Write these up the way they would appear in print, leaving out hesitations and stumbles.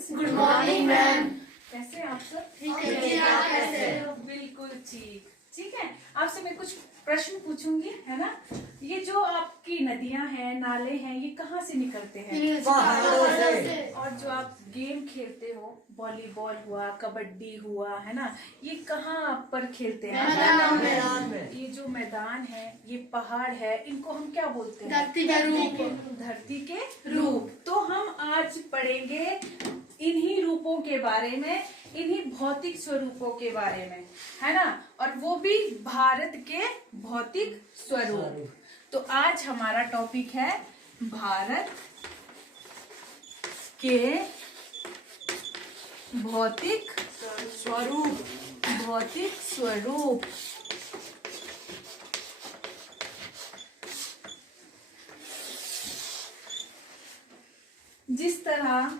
Good morning ma'am. कैसे आप सब? कैसे? बिल्कुल ठीक। ठीक है, आपसे मैं कुछ प्रश्न पूछूंगी, है ना? ये जो आपकी नदियां हैं, नाले हैं, ये कहाँ से निकलते हैं? पहाड़ों से। और जो आप गेम खेलते हो, वॉलीबॉल हुआ, कबड्डी हुआ, है ना, ये कहाँ पर खेलते हैं? मैदान में। ये जो मैदान है, ये पहाड़ है, इनको हम क्या बोलते हैं? धरती के रूप। धरती के रूप। तो हम आज पढ़ेंगे इन्हीं रूपों के बारे में, इन्हीं भौतिक स्वरूपों के बारे में, है ना? और वो भी भारत के भौतिक स्वरूप। तो आज हमारा टॉपिक है भारत के भौतिक स्वरूप। भौतिक स्वरूप। जिस तरह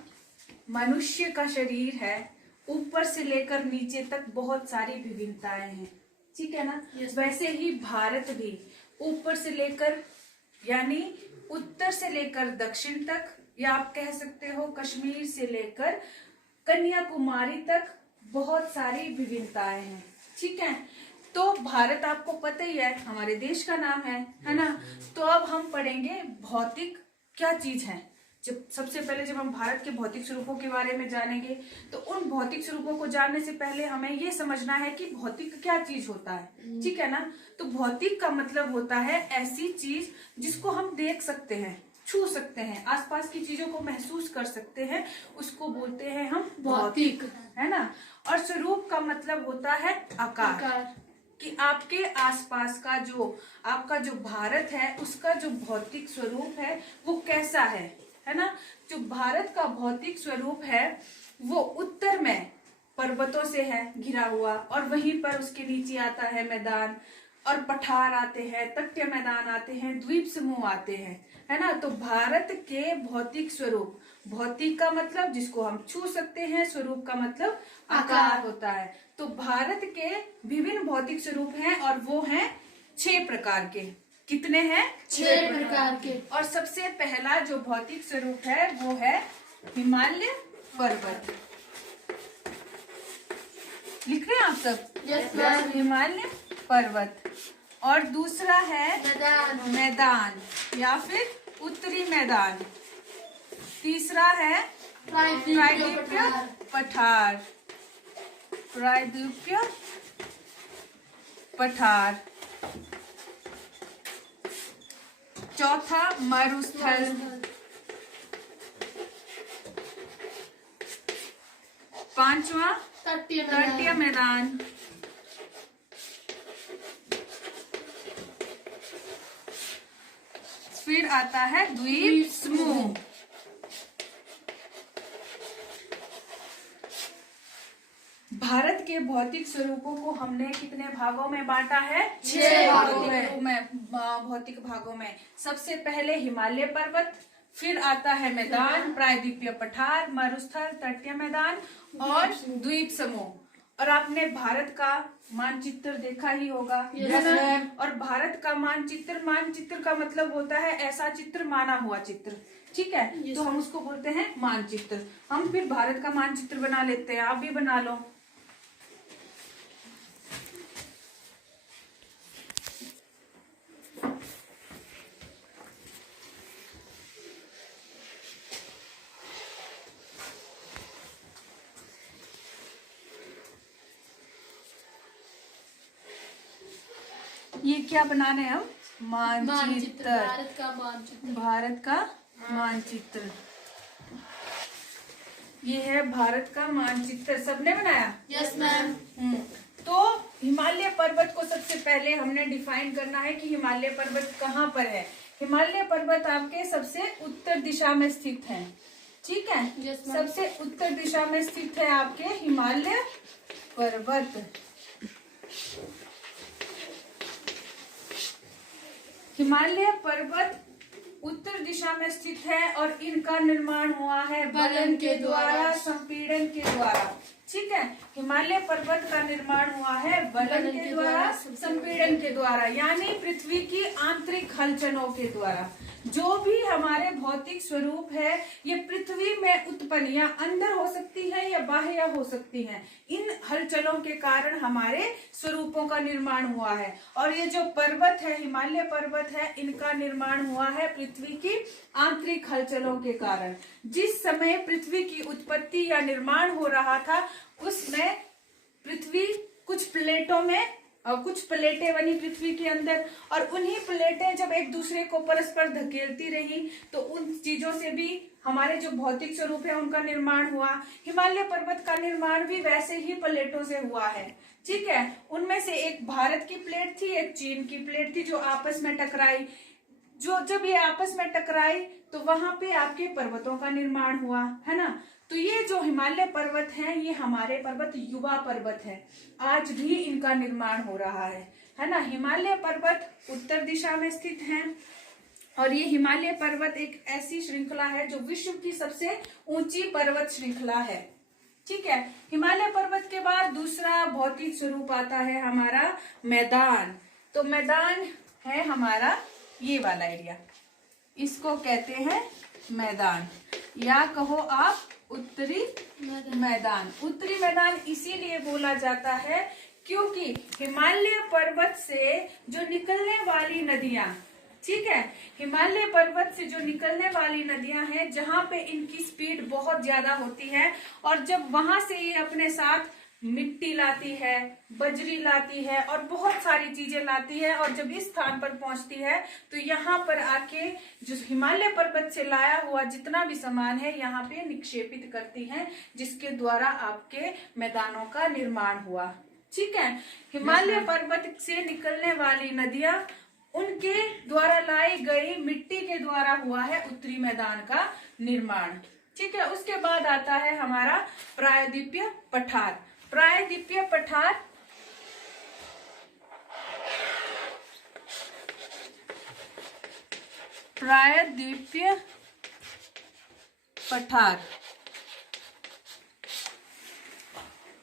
मनुष्य का शरीर है, ऊपर से लेकर नीचे तक बहुत सारी विभिन्नताएं हैं, ठीक है ना? वैसे ही भारत भी ऊपर से लेकर, यानी उत्तर से लेकर दक्षिण तक, या आप कह सकते हो कश्मीर से लेकर कन्याकुमारी तक बहुत सारी विभिन्नताएं हैं, ठीक है? तो भारत आपको पता ही है, हमारे देश का नाम है ना? तो अब हम पढ़ेंगे भौतिक क्या चीज है। सबसे पहले जब हम भारत के भौतिक स्वरूपों के बारे में जानेंगे, तो उन भौतिक स्वरूपों को जानने से पहले हमें ये समझना है कि भौतिक क्या चीज होता है, ठीक है ना? तो भौतिक का मतलब होता है ऐसी चीज जिसको हम देख सकते हैं, छू सकते हैं, आसपास की चीजों को महसूस कर सकते हैं, उसको बोलते हैं हम भौतिक, है ना? और स्वरूप का मतलब होता है आकार, कि आपके आसपास का जो आपका जो भारत है, उसका जो भौतिक स्वरूप है वो कैसा है ना? जो भारत का भौतिक स्वरूप है वो उत्तर में पर्वतों से है घिरा हुआ, और वहीं पर उसके नीचे आता है मैदान, और पठार आते हैं, तटीय मैदान आते हैं, द्वीप समूह आते हैं, है ना? तो भारत के भौतिक स्वरूप, भौतिक का मतलब जिसको हम छू सकते हैं, स्वरूप का मतलब आकार होता है। तो भारत के विभिन्न भौतिक स्वरूप हैं, और वो हैं 6 प्रकार के। कितने हैं? 6 प्रकार के। और सबसे पहला जो भौतिक स्वरूप है वो है हिमालय पर्वत। लिख रहे हैं आप सब? Yes ma'am. हिमालय पर्वत। और दूसरा है मैदान या फिर उत्तरी मैदान। तीसरा है प्रायद्वीपीय पठार। प्रायद्वीपीय पठार। चौथा मरुस्थल। पांचवा तटीय मैदान। फिर आता है द्वीप समूह। भारत के भौतिक स्वरूपों को हमने कितने भागों में बांटा है? 6 भौतिक भागों में। सबसे पहले हिमालय पर्वत, फिर आता है मैदान, प्रायद्वीपीय पठार, मरुस्थल, तटीय मैदान और द्वीप समूह। और आपने भारत का मानचित्र देखा ही होगा। और भारत का मानचित्र का मतलब होता है ऐसा चित्र, माना हुआ चित्र, ठीक है? तो हम उसको बोलते हैं मानचित्र। हम फिर भारत का मानचित्र बना लेते हैं, आप भी बना लो। ये क्या बनाने हैं हम? मानचित्र। भारत का मानचित्र। भारत का मानचित्र। ये है भारत का मानचित्र। सबने बनाया? Yes ma'am. तो हिमालय पर्वत को सबसे पहले हमने डिफाइन करना है कि हिमालय पर्वत कहाँ पर है। हिमालय पर्वत आपके सबसे उत्तर दिशा में स्थित है, ठीक है? सबसे उत्तर दिशा में स्थित है आपके हिमालय पर्वत। हिमालय पर्वत उत्तर दिशा में स्थित है, और इनका निर्माण हुआ है बलन के द्वारा, संपीड़न के द्वारा। ठीक है। हिमालय पर्वत का निर्माण हुआ है गलन के द्वारा, संपीड़न के द्वारा, यानी पृथ्वी की आंतरिक हलचलों के द्वारा। जो भी हमारे भौतिक स्वरूप है ये पृथ्वी में उत्पन्न या अंदर हो सकती है या बाह्य हो सकती है। इन हलचलों के कारण हमारे स्वरूपों का निर्माण हुआ है। और ये जो पर्वत है, हिमालय पर्वत है, इनका निर्माण हुआ है पृथ्वी की आंतरिक हलचलों के कारण। जिस समय पृथ्वी की उत्पत्ति या निर्माण हो रहा था उसमें पृथ्वी कुछ प्लेटों में कुछ प्लेटें बनी पृथ्वी के अंदर, और उन्हीं प्लेटें जब एक दूसरे को परस्पर धकेलती रही तो उन चीजों से भी हमारे जो भौतिक स्वरूप है उनका निर्माण हुआ। हिमालय पर्वत का निर्माण भी वैसे ही प्लेटों से हुआ है। ठीक है। उनमें से एक भारत की प्लेट थी, एक चीन की प्लेट थी जो आपस में टकराई। जब ये आपस में टकराई तो वहां पे आपके पर्वतों का निर्माण हुआ, है ना। तो ये जो हिमालय पर्वत हैं ये हमारे पर्वत युवा पर्वत है, आज भी इनका निर्माण हो रहा है ना। हिमालय पर्वत उत्तर दिशा में स्थित हैं और ये हिमालय पर्वत एक ऐसी श्रृंखला है जो विश्व की सबसे ऊंची पर्वत श्रृंखला है। ठीक है। हिमालय पर्वत के बाद दूसरा भौतिक स्वरूप आता है हमारा मैदान। तो मैदान है हमारा ये वाला एरिया, इसको कहते हैं मैदान, या कहो आप उत्तरी मैदान। उत्तरी मैदान इसीलिए बोला जाता है क्योंकि हिमालय पर्वत से जो निकलने वाली नदियां, ठीक है, हिमालय पर्वत से जो निकलने वाली नदियां हैं जहां पे इनकी स्पीड बहुत ज्यादा होती है, और जब वहां से ये अपने साथ मिट्टी लाती है, बजरी लाती है और बहुत सारी चीजें लाती है, और जब इस स्थान पर पहुंचती है तो यहाँ पर आके जो हिमालय पर्वत से लाया हुआ जितना भी सामान है यहाँ पे निक्षेपित करती हैं, जिसके द्वारा आपके मैदानों का निर्माण हुआ। ठीक है। हिमालय पर्वत से निकलने वाली नदियां उनके द्वारा लाई गई मिट्टी के द्वारा हुआ है उत्तरी मैदान का निर्माण। ठीक है। उसके बाद आता है हमारा प्रायद्वीपीय पठार। प्रायद्वीपीय पठार प्रायद्वीपीय पठार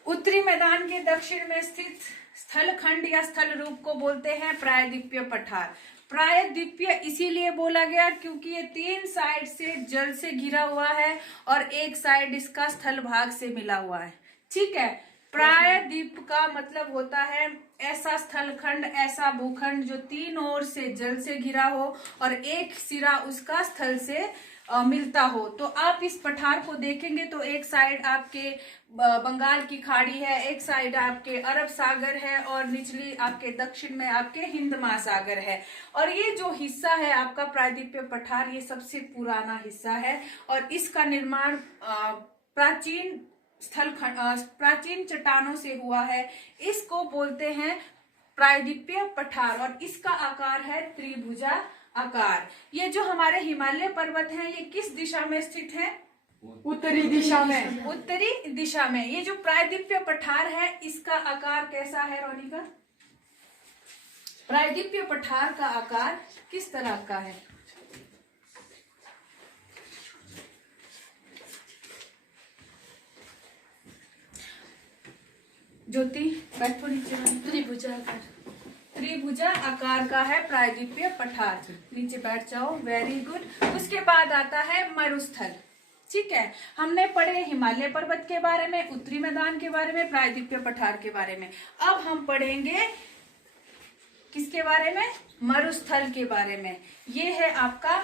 उत्तरी मैदान के दक्षिण में स्थित स्थल खंड या स्थल रूप को बोलते हैं प्रायद्वीपीय पठार। प्रायद्वीपीय इसीलिए बोला गया क्योंकि ये 3 साइड से जल से घिरा हुआ है और एक साइड इसका स्थल भाग से मिला हुआ है। ठीक है। प्रायद्वीप का मतलब होता है ऐसा स्थल खंड, ऐसा भूखंड जो 3 ओर से जल से घिरा हो और एक सिरा उसका स्थल से मिलता हो। तो आप इस पठार को देखेंगे तो एक साइड आपके बंगाल की खाड़ी है, एक साइड आपके अरब सागर है और निचली आपके दक्षिण में आपके हिंद महासागर है। और ये जो हिस्सा है आपका प्रायद्वीपीय पठार ये सबसे पुराना हिस्सा है और इसका निर्माण प्राचीन चट्टानों से हुआ है। इसको बोलते हैं प्रायद्वीपीय पठार और इसका आकार है त्रिभुजा आकार। ये जो हमारे हिमालय पर्वत हैं ये किस दिशा में स्थित है? उत्तरी दिशा में। उत्तरी दिशा में। ये जो प्रायद्वीपीय पठार है इसका आकार कैसा है रोनिका? प्रायद्वीपीय पठार का आकार किस तरह का है? ज्योति बैठ थोड़ी त्रिभुजा आकार का है प्रायद्वीपीय पठार। नीचे बैठ जाओ। Very good. उसके बाद आता है मरुस्थल। ठीक है। हमने पढ़े हिमालय पर्वत के बारे में, उत्तरी मैदान के बारे में, प्रायद्वीपीय पठार के बारे में। अब हम पढ़ेंगे किसके बारे में? मरुस्थल के बारे में। ये है आपका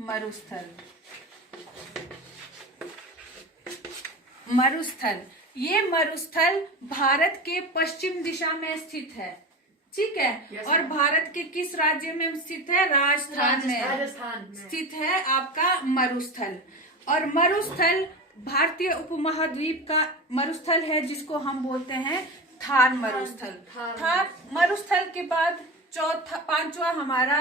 मरुस्थल। मरुस्थल, ये मरुस्थल भारत के पश्चिम दिशा में स्थित है। ठीक है। yes, और भारत के किस राज्य में स्थित है? राजस्थान में स्थित है आपका मरुस्थल। और मरुस्थल भारतीय उपमहाद्वीप का मरुस्थल है जिसको हम बोलते हैं थार मरुस्थल। थार मरुस्थल के बाद पांचवा हमारा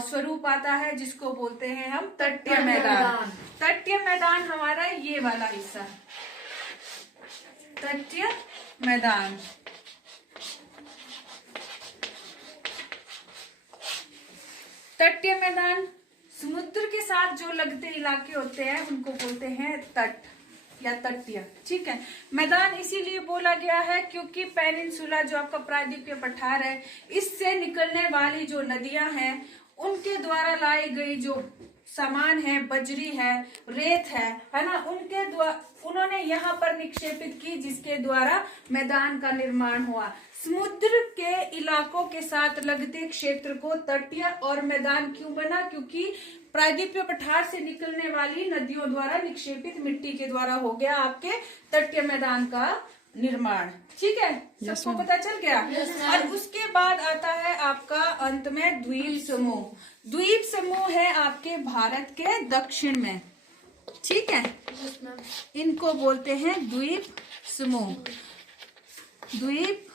स्वरूप आता है जिसको बोलते हैं हम तटीय मैदान। तटीय मैदान हमारा ये वाला हिस्सा, तटीय मैदान। तटीय मैदान समुद्र के साथ जो लगते इलाके होते हैं उनको बोलते हैं तट, या तटीय। ठीक है, मैदान इसीलिए बोला गया है क्योंकि पेनिनसुला जो आपका प्रायद्वीपीय पठार है, इससे निकलने वाली जो नदियां हैं उनके द्वारा लाई गई जो सामान है, बजरी है, रेत है ना, उनके द्वारा उन्होंने यहाँ पर निक्षेपित की, जिसके द्वारा मैदान का निर्माण हुआ। समुद्र के इलाकों के साथ लगते क्षेत्र को तटीय और मैदान क्यों बना? क्योंकि प्रायद्वीपीय पठार से निकलने वाली नदियों द्वारा निक्षेपित मिट्टी के द्वारा हो गया आपके तटीय मैदान का निर्माण। ठीक है, सबको पता चल गया। और उसके बाद आता है आपका अंत में द्वीप समूह। द्वीप समूह है आपके भारत के दक्षिण में। ठीक है, इनको बोलते हैं द्वीप समूह। द्वीप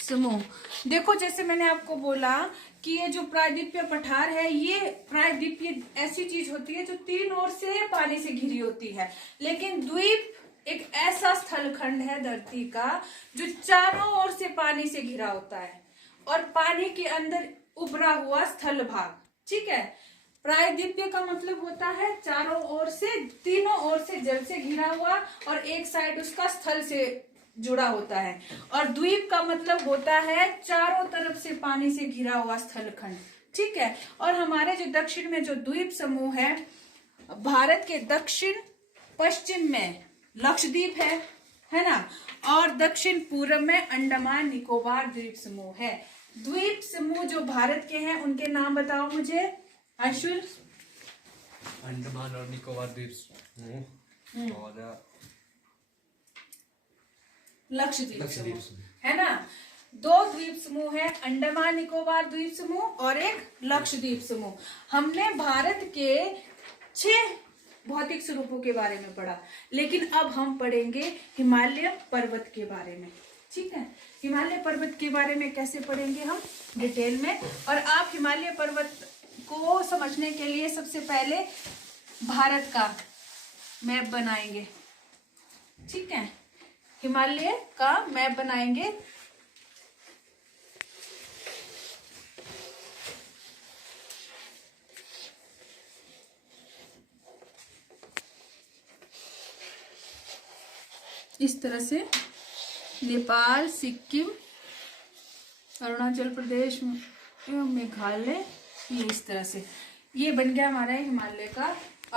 समूह, देखो जैसे मैंने आपको बोला कि ये जो प्रायद्वीपीय पठार है, ये प्रायद्वीपीय ऐसी चीज होती है जो तीन ओर से पानी से घिरी होती है, लेकिन द्वीप एक ऐसा स्थलखंड है धरती का जो चारों ओर से पानी से घिरा होता है और पानी के अंदर उभरा हुआ स्थल भाग। ठीक है, प्रायद्वीपीय का मतलब होता है चारों ओर से, तीनों ओर से जल से घिरा हुआ और एक साइड उसका स्थल से जुड़ा होता है। और द्वीप का मतलब होता है चारों तरफ से पानी से घिरा हुआ स्थलखंड। ठीक है, और हमारे जो दक्षिण में जो द्वीप समूह है, भारत के दक्षिण पश्चिम में लक्षद्वीप है ना, और दक्षिण पूर्व में अंडमान निकोबार द्वीप समूह है। द्वीप समूह जो भारत के हैं उनके नाम बताओ मुझे अंशुल। अंडमान और निकोबार द्वीप समूह और लक्षद्वीप समूह है ना। दो द्वीप समूह है, अंडमान निकोबार द्वीप समूह और एक लक्षद्वीप समूह। हमने भारत के 6 भौतिक स्वरूपों के बारे में पढ़ा, लेकिन अब हम पढ़ेंगे हिमालय पर्वत के बारे में। ठीक है, हिमालय पर्वत के बारे में कैसे पढ़ेंगे हम डिटेल में। और आप हिमालय पर्वत को समझने के लिए सबसे पहले भारत का मैप बनाएंगे। ठीक है, हिमालय का मैप बनाएंगे। इस तरह से नेपाल, सिक्किम, अरुणाचल प्रदेश एवं मेघालय, ये इस तरह से ये बन गया हमारा हिमालय का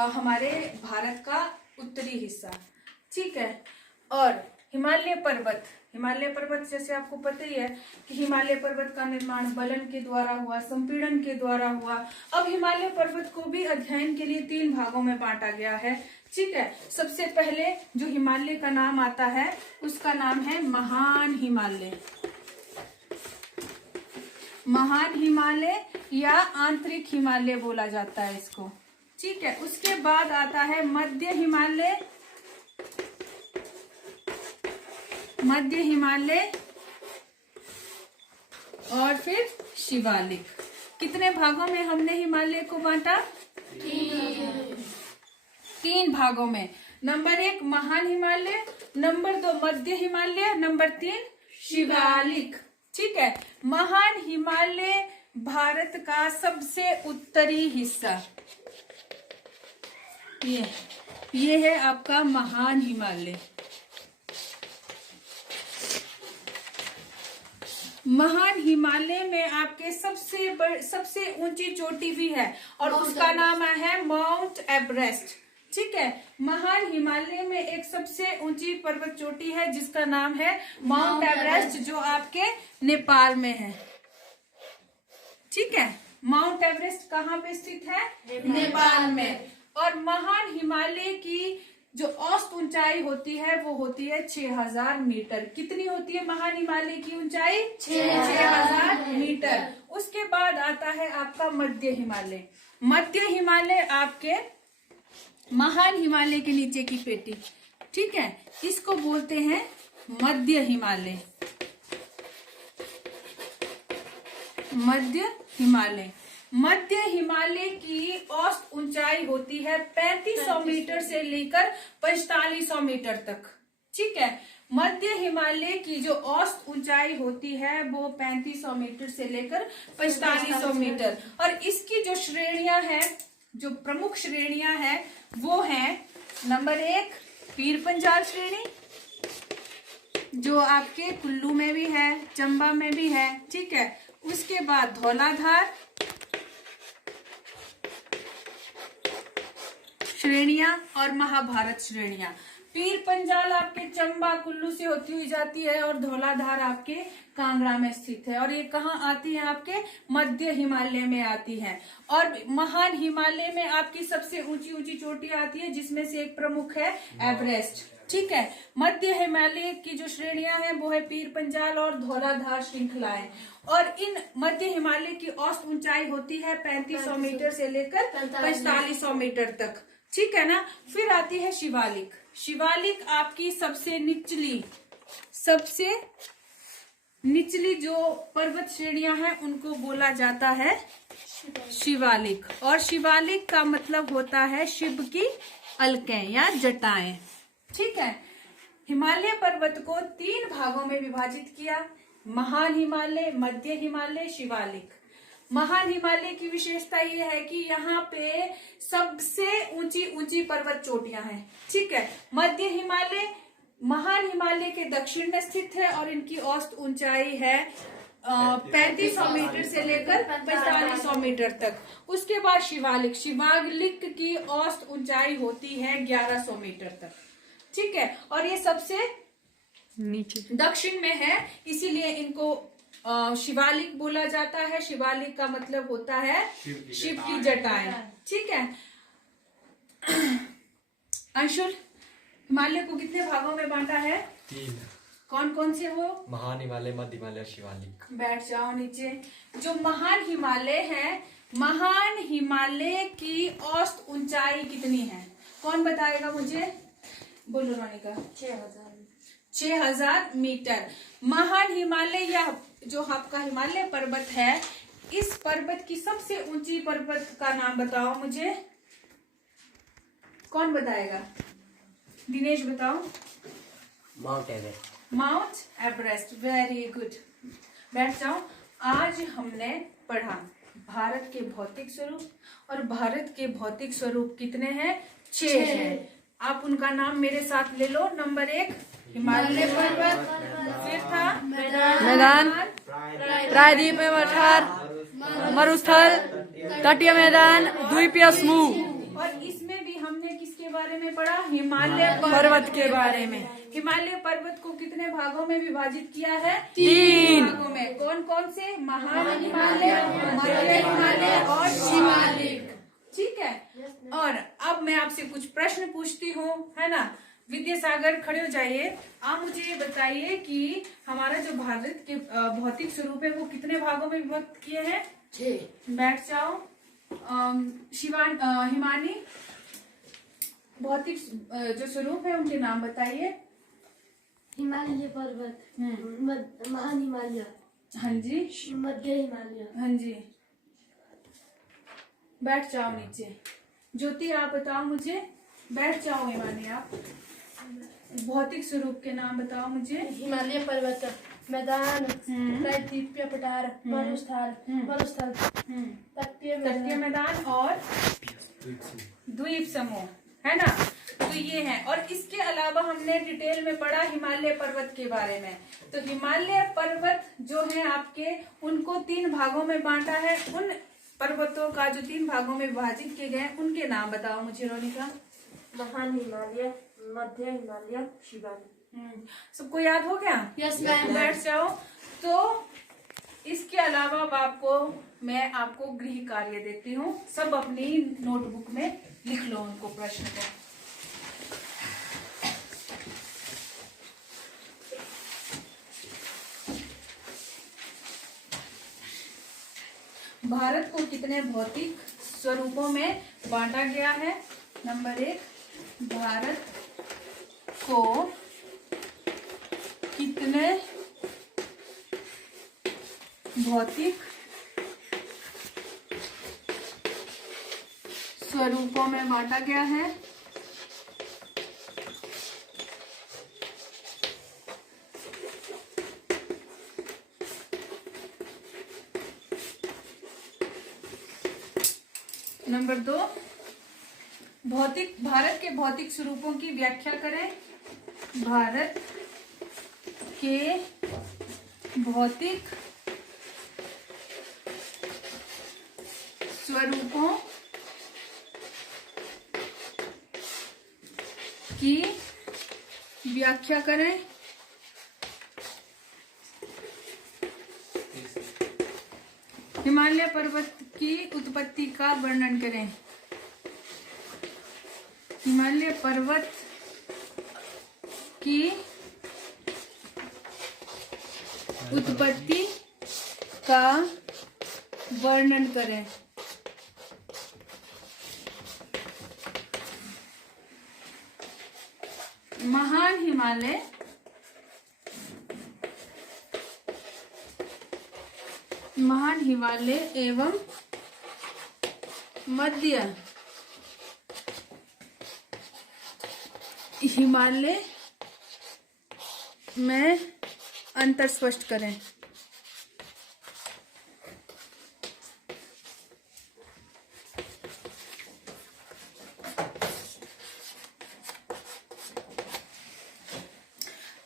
हमारे भारत का उत्तरी हिस्सा। ठीक है, और हिमालय पर्वत जैसे आपको पता ही है कि हिमालय पर्वत का निर्माण बलन के द्वारा हुआ, संपीड़न के द्वारा हुआ। अब हिमालय पर्वत को भी अध्ययन के लिए 3 भागों में बांटा गया है। ठीक है, सबसे पहले जो हिमालय का नाम आता है उसका नाम है महान हिमालय। महान हिमालय या आंतरिक हिमालय बोला जाता है इसको। ठीक है, उसके बाद आता है मध्य हिमालय, मध्य हिमालय और फिर शिवालिक। कितने भागों में हमने हिमालय को बांटा? 3 भागों में। नंबर 1 महान हिमालय, नंबर 2 मध्य हिमालय, नंबर 3 शिवालिक। ठीक है, महान हिमालय भारत का सबसे उत्तरी हिस्सा, ये है आपका महान हिमालय। महान हिमालय में आपके सबसे ऊंची चोटी भी है और उसका नाम है माउंट एवरेस्ट। ठीक है, महान हिमालय में एक सबसे ऊंची पर्वत चोटी है जिसका नाम है माउंट एवरेस्ट, जो आपके नेपाल में है। ठीक है, माउंट एवरेस्ट कहाँ पे स्थित है? नेपाल में। और महान हिमालय की जो औसत ऊंचाई होती है वो होती है 6000 मीटर। कितनी होती है महान हिमालय की ऊंचाई? 6000 मीटर। उसके बाद आता है आपका मध्य हिमालय। मध्य हिमालय आपके महान हिमालय के नीचे की पेटी। ठीक है, इसको बोलते हैं मध्य हिमालय। मध्य हिमालय, मध्य हिमालय की औसत ऊंचाई होती है 3500 मीटर से लेकर 4500 मीटर तक। ठीक है, मध्य हिमालय की जो औसत ऊंचाई होती है वो 3500 मीटर से लेकर 4500 मीटर। और इसकी जो श्रेणियां हैं, जो प्रमुख श्रेणियां हैं वो हैं, नंबर 1 पीर पंजाल श्रेणी जो आपके कुल्लू में भी है, चंबा में भी है, ठीक है। उसके बाद धौलाधार श्रेणियां और महाभारत श्रेणियां। पीर पंजाल आपके चंबा कुल्लू से होती हुई जाती है और धौलाधार आपके कांगड़ा में स्थित है। और ये कहाँ आती है? आपके मध्य हिमालय में आती है। और महान हिमालय में आपकी सबसे ऊंची ऊंची चोटियां आती है, जिसमें से एक प्रमुख है एवरेस्ट, ठीक है। मध्य हिमालय की जो श्रेणियां हैं वो है पीर पंजाल और धौलाधार श्रृंखलाएं। और इन मध्य हिमालय की औसत ऊंचाई होती है 3500 मीटर से लेकर 4500 मीटर तक, ठीक है ना। फिर आती है शिवालिक। शिवालिक आपकी सबसे निचली जो पर्वत श्रेणियां हैं उनको बोला जाता है शिवालिक। और शिवालिक का मतलब होता है शिव की अलकें या जटाएं, ठीक है। हिमालय पर्वत को 3 भागों में विभाजित किया, महान हिमालय, मध्य हिमालय, शिवालिक। महान हिमालय की विशेषता ये है कि यहाँ पे सबसे ऊंची ऊंची पर्वत चोटियां हैं, ठीक है। मध्य हिमालय महान हिमालय के दक्षिण में स्थित है और इनकी औसत ऊंचाई है 3500 मीटर से लेकर 4500 मीटर तक। उसके बाद शिवालिक। शिवालिक की औसत ऊंचाई होती है 1100 मीटर तक, ठीक है। और ये सबसे नीचे दक्षिण में है, इसीलिए इनको शिवालिक बोला जाता है। शिवालिक का मतलब होता है शिव की जटाएं, ठीक है। अंशुल, हिमालय को कितने भागों में बांटा है? 3। कौन कौन से वो? महान हिमालय, मध्य हिमालय, शिवालिक। बैठ जाओ नीचे। जो महान हिमालय है, महान हिमालय की औसत ऊंचाई कितनी है? कौन बताएगा मुझे? बोलो रोनिका। 6000 मीटर। महान हिमालय या जो आपका हिमालय पर्वत है, इस पर्वत की सबसे ऊंची पर्वत का नाम बताओ मुझे। कौन बताएगा? दिनेश बताओ। Mount Everest. Mount Everest, very good. बैठ जाओ। आज हमने पढ़ा भारत के भौतिक स्वरूप, और भारत के भौतिक स्वरूप कितने हैं? 6 हैं। आप उनका नाम मेरे साथ ले लो। नंबर 1 हिमालय पर्वत, फिर था मैदान, प्रायद्वीप में पठार, मरुस्थल, तटीय मैदान, द्वीपीय समूह। और इसमें भी हमने किसके बारे में पढ़ा? हिमालय पर्वत के बारे में। हिमालय पर्वत को कितने भागों में विभाजित किया है? 3 भागों में। कौन कौन से? महान हिमालय, मध्य हिमालय और शिवालिक, ठीक है। और अब मैं आपसे कुछ प्रश्न पूछती हूँ, है ना। विद्यासागर, खड़े हो जाइए। आप मुझे ये बताइए कि हमारा जो भारत के भौतिक स्वरूप है वो कितने भागों में विभक्त किए हैं? 6। बैठ जाओ। हिमानी, भौतिक जो स्वरूप है उनके नाम बताइए। हिमालय पर्वत, महान हिमालय, हाँ जी, मध्य हिमालय। हाँ जी। बैठ जाओ नीचे। ज्योति, आप बताओ मुझे। बैठ जाओ हिमानी, आप भौतिक स्वरूप के नाम बताओ मुझे। हिमालय पर्वत, मैदान, प्रायद्वीपीय पठार, मरुस्थल, तटीय मैदान और द्वीप समूह, है ना। तो ये है। और इसके अलावा हमने डिटेल में पढ़ा हिमालय पर्वत के बारे में। तो हिमालय पर्वत जो है आपके, उनको 3 भागों में बांटा है। उन पर्वतों का जो 3 भागों में विभाजित किए गए हैं उनके नाम बताओ मुझे रोनिका। महान हिमालय, मध्य हिमालय, शिवालिक। सबको याद हो गया? Yes ma'am. बैठ जाओ। तो इसके अलावा मैं आपको गृह कार्य देती हूँ। सब अपनी नोटबुक में लिख लो उनको, प्रश्न को। भारत को कितने भौतिक स्वरूपों में बांटा गया है? नंबर 1, भारत को कितने भौतिक स्वरूपों में बांटा गया है? नंबर 2, भारत के भौतिक स्वरूपों की व्याख्या करें। भारत के भौतिक स्वरूपों की व्याख्या करें। हिमालय पर्वत की उत्पत्ति का वर्णन करें। हिमालय पर्वत की उत्पत्ति का वर्णन करें। महान हिमालय एवं मध्य हिमालय में अंतर स्पष्ट करें।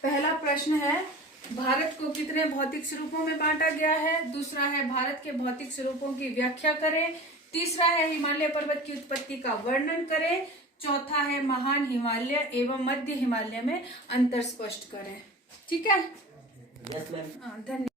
पहला प्रश्न है, भारत को कितने भौतिक स्वरूपों में बांटा गया है। दूसरा है, भारत के भौतिक स्वरूपों की व्याख्या करें। तीसरा है, हिमालय पर्वत की उत्पत्ति का वर्णन करें। चौथा है, महान हिमालय एवं मध्य हिमालय में अंतर स्पष्ट करें। ठीक है, यस मैम। धन्यवाद।